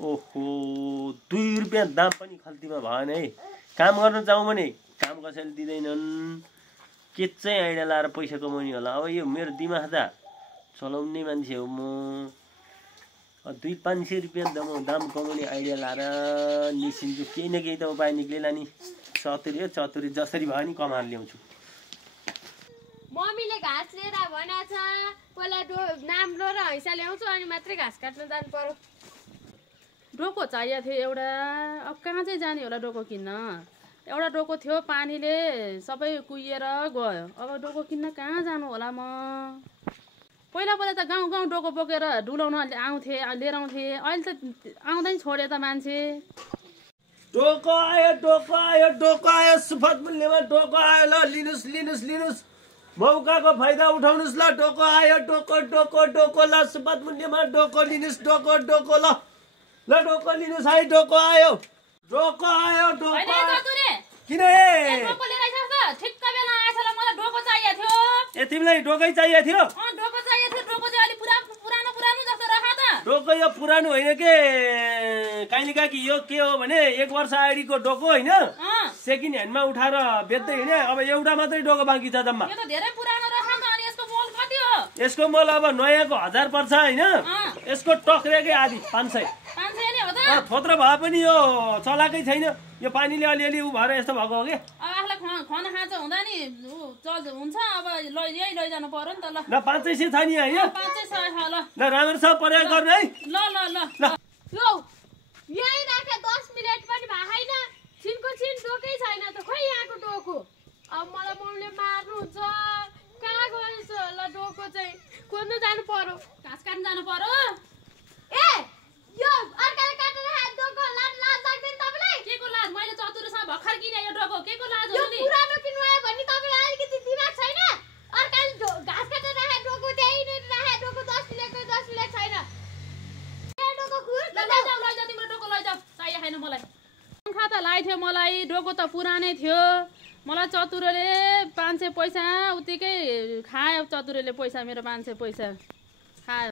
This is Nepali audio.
ओहो 2 रुपैयाँ दाम पनि खल्तीमा भएन है। काम गर्न जाउँ भने काम कसैले दिँदैनन्। के चाहिँ आइडिया लाएर पैसा कमाउने होला। अब यो मेरो दिमाग त चलाउने मान्छे हो म। 200-500 रुपैयाँ दाम कमाउने आइडिया लाएर निस्किन्छु। केही न केही त उपाय निक्लेला नि। चतुरी जसरी भए नि कमाएर ल्याउँछु। मम्मीले घाँस लिएर भनेछ पहिला नाम्रो र हैसा ल्याउँछु अनि मात्रै घाँस काट्न जानु पर्यो। डोको चाहिएको थियो एउटा। अब कहाँ चाहिँ जाने होला डोको किन्न। एउटा डोको थियो पानीले सबै कुहिएर गयो। अब डोको किन्न कहाँ जानु होला म। पहिला त गाउँ डोको बोकेर डुलाउन आउँथे लिएर आउँथे। अहिले त आउँदैन छोडे त मान्छे। डोको आयो सुपथ मूल्यमा डोको आयो। ल लिनुस् मौकाको फाइदा उठाउनुस्। ल डोको आयो डोको ल सुपथ मूल्यमा डोको लिनुस्। डोको ल डोको लिनुस् है। डोको आयो किन डोको लिएर आइछ त ठिक्क बेला आएछ। ल मलाई डोको चाहिएको थियो। ए तिमीलाई डोकै चाहिएको थियो। डोको चाहिएको थियो। डोको चाहिँ अलि पुरानो जस्तो राख त। डोको यो पुरानो होइन के काइली काकी। यो के हो भने 1 वर्ष अगाडिको डोको होइन। सेकेन्ड ह्यान्डमा उठाएर बेच्दै होइन। अब एउटा मात्रै डोको बाँकी छ जम्मा। यो त धेरै पुरानो रहेछ नि त। अनि यसको मोल कति हो? यसको मोल अब नयाँको 1000 पर्छ होइन। यसको टक्रेकै आधी 500 नि हो त। थोत्रो भए पनि यो चलाकै छैन। यो पानीले अलिअलि उ भएर यस्तो भएको हो कि। अब आफूलाई खाना खाँचो हुँदा नि हुन्छ। अब यही लैजानु पर्यो नि त। ल 500 छ नि होइन। 500 छ। ल राम्रोसँग प्रयोग गर्ने है। ल यो यही राखे 10 मिनेट पनि भएन। छिनको छिन डोकै छैन त। खोइ यहाँको डोको। अब मलाई मम्मीले मार्नुहुन्छ। कहाँ गएछ होला डोको चाहिँ। खोज्न जानु पर्यो। घाँस काट्न जानु पर्यो। ए यो अर्काले काटेर हात डोको लाज लाग्दैन तपाईलाई? के को लाज? मैले चतुरसँग भर्खर किने यो डोको। के को लाज यो हो नि? पुरानो किन्नु आयो भने तपाईलाई अलिकति दिमाग छैन? अर्काले घाँस काटेर राखे डोको त्यही नै राखे डोको 10 मिनेट छैन। ए डोको खुर लैजाऊ तिम्रो डोको लैजाऊ। चाहिएको छैन मलाई। पंखा त लाइ थियो मलाई। डोको त पुरानै थियो। मलाई चतुरले 500 पैसा उतिकै खायो। चतुरले पैसा मेरो 500 पैसा खायो।